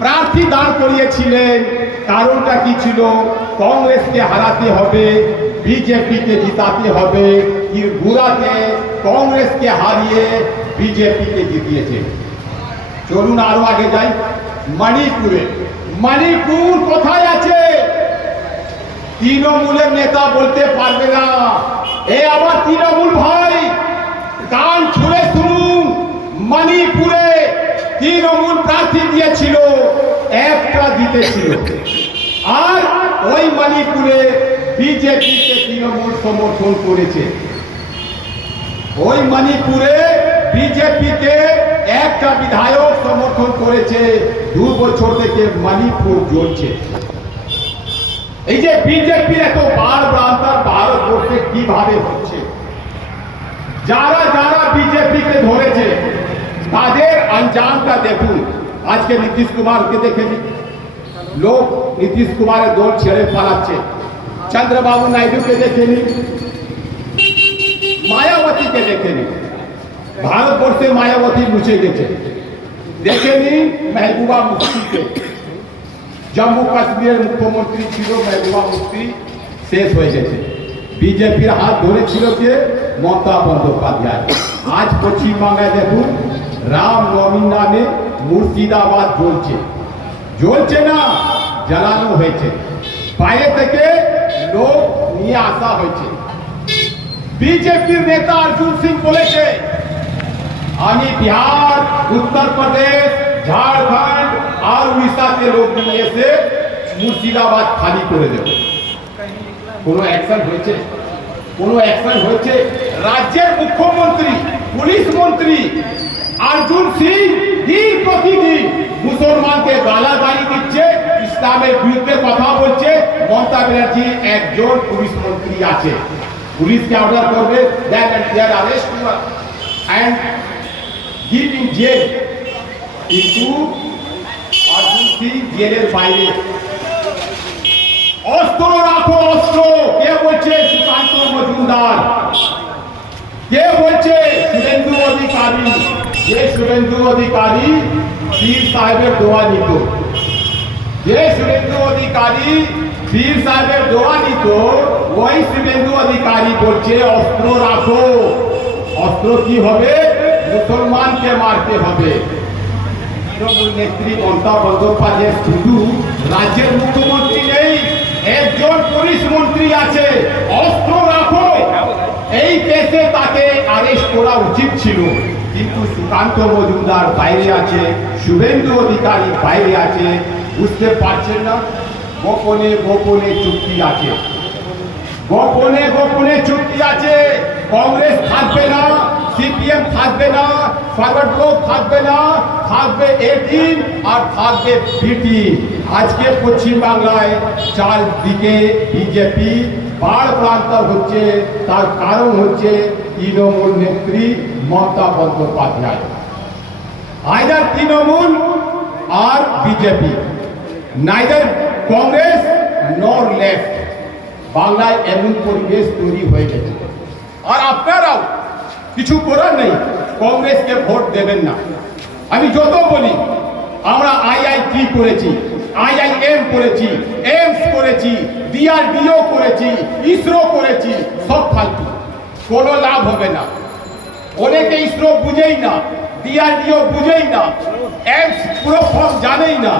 প্রার্থী দাঁড় করিয়েছিলেন। কারণটা কি ছিল? কংগ্রেসকে হারাতে হবে, বিজেপিকে জিতাতে হবে। ত্রিপুরাতে কংগ্রেসকে হারিয়ে বিজেপিকে জিতিয়েছে। চলুন আরো আগে যাই। মণিপুরে, মণিপুর কোথায় আছে? তৃণমূলের নেতা বলতে পারবে না। এ আবার তৃণমূল ভাই, কান ছুঁড়ে শুনুন। মণিপুরে তৃণমূল প্রার্থী দিয়েছিল, একটা জিতেছিল। আর ওই মণিপুরে বিজেপিকে তৃণমূল সমর্থন করেছে। ওই মণিপুরে বিজেপিকে একটা বিধায়ক সমর্থন করেছে। 2 বছর থেকে মণিপুর জ্বলছে। এই যে বিজেপির এত বাড়বাড়ন্তার ভারতবর্ষে কিভাবে হচ্ছে? যারা যারা বিজেপিকে ধরেছে তাদের আঞ্জামটা দেখুন। আজকে নীতিশ কুমারকে দেখেনি, লোক নীতিশ কুমারের দল ছেড়ে পালাচ্ছে। চন্দ্রবাবু নাইডুকে দেখেনি, মায়াবতীকে দেখেনি। ভারতবর্ষে মায়াবতী মুছে গেছে। দেখেনি মেহবুবা মুফতিকে, জম্মু কাশ্মীরের মুখ্যমন্ত্রী ছিল মেহবুবা মুফতি, শেষ হয়ে গেছে। বিজেপির হাত ধরেছিল কে? মমতা বন্দ্যোপাধ্যায়। আজ পশ্চিমবাংলায় দেখুন, রাম নবমীর নামে মুর্শিদাবাদ জ্বলছে। জ্বলছে না, জ্বালানো হয়েছে। বাইরে থেকে লোক নিয়ে আসা হয়েছে। বিজেপির নেতা অর্জুন সিং বলেছে, আমি বিহার, উত্তরপ্রদেশ, ঝাড়খণ্ড আর উড়িষ্যাতে লোক নিয়ে এসে মুর্শিদাবাদ খালি করে দেব। কোনো অ্যাকশন হয়েছে? কোনো অ্যাকশন হয়েছে? রাজ্যের মুখ্যমন্ত্রী, পুলিশ মন্ত্রী অর্জুন সিং দিন প্রতিদিন মুসলমানকে গালাগালি দিচ্ছে, ইসলামের বিরুদ্ধে কথা বলছে। মমতা ব্যানার্জি একজন পুলিশ মন্ত্রী আছে, পুলিশকে অর্ডার করবে, arrest and give in jail. কিন্তু অর্জুন সিং জেলের বাইরে। অস্ত্র রাখো, অস্ত্র। কে বলছে? সুকান্ত মজুমদার। কে বলছে? শুভেন্দু অধিকারী। যে শুভেন্দু অধিকারী পীর সাহেবের দোয়া নিত, যে শুভেন্দু অধিকারী পীর সাহেবের দোয়া নিত, ওই শুভেন্দু অধিকারী বলছে অস্ত্র রাখো। অস্ত্র কি হবে? মুসলমানকে মারতে হবে। তৃণমূল নেত্রী মমতা বন্দ্যোপাধ্যায় শুধু রাজ্যের মুখ্যমন্ত্রী নেই, একজন পুলিশ মন্ত্রী আছে। অস্ত্র রাখো, এই কেসে তাকে অ্যারেস্ট করা উচিত ছিল। কিন্তু সুকান্ত মজুমদার বাইরে আছে, শুভেন্দু অধিকারী বাইরে আছে। বুঝতে পারছেন না? গোপনে গোপনে চুক্তি আছে, গোপনে গোপনে চুক্তি আছে। কংগ্রেস থাকবে না, সিপিএম থাকবে না, ফরওয়ার্ড ব্লক থাকবে না, থাকবে A-team আর থাকবে B-team। আজকে পশ্চিমবাংলায় চারদিকে বিজেপি বাড়বাড়ন্ত হচ্ছে। তার কারণ হচ্ছে তৃণমূল নেত্রী মমতা বন্দ্যোপাধ্যায়। আইদার তৃণমূল আর বিজেপি, নাইদার কংগ্রেস নর লেফট। বাংলায় এমন পরিবেশ তৈরি হয়ে গেছে। আর আপনারাও কিছু করার নেই, কংগ্রেসকে ভোট দেবেন না। আমি যত বলি, আমরা IIT করেছি, IIM করেছি, এইমস করেছি, DRDO করেছি, ইসরো করেছি, সব ফালতু, কোনো লাভ হবে না। অনেকে ইসরো বুঝেই না, DRDO বুঝেই না, এইমস পুরো ফর্ম জানেই না।